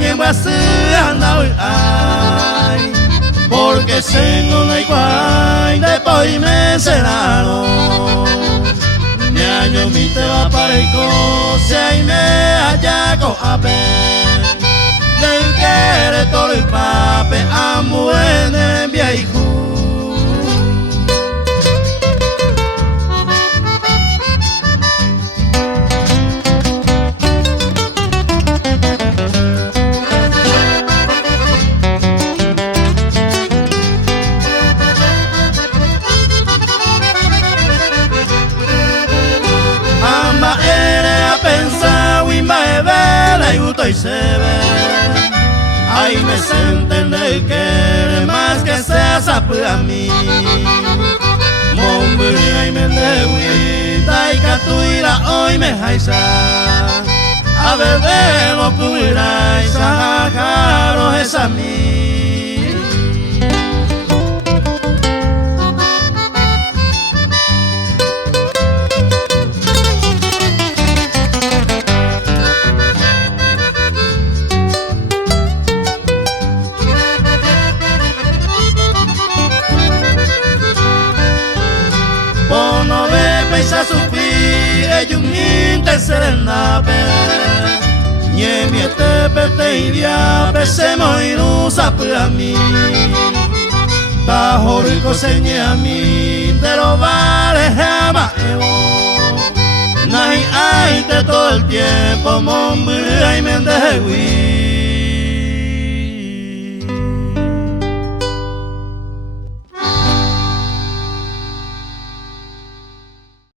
ñem va sư andao ai porque sengo nei quai de poi me serano ñaño mi te va pareco se me allá co ape del quere todo el pape amuene viejo. Y se ve, ay me sienten de que más que seas a mí. Momburi ay me dewi, dai catuira hoy me jaisa. A beber o cuirai, sajaro es a mí. Sa supi ejung inte serenape Niemi ete pete idia pesemo iru sapami Tahoriko señami de lo vale jama evo Nahi aite todo el tiempo mombre ay mendewi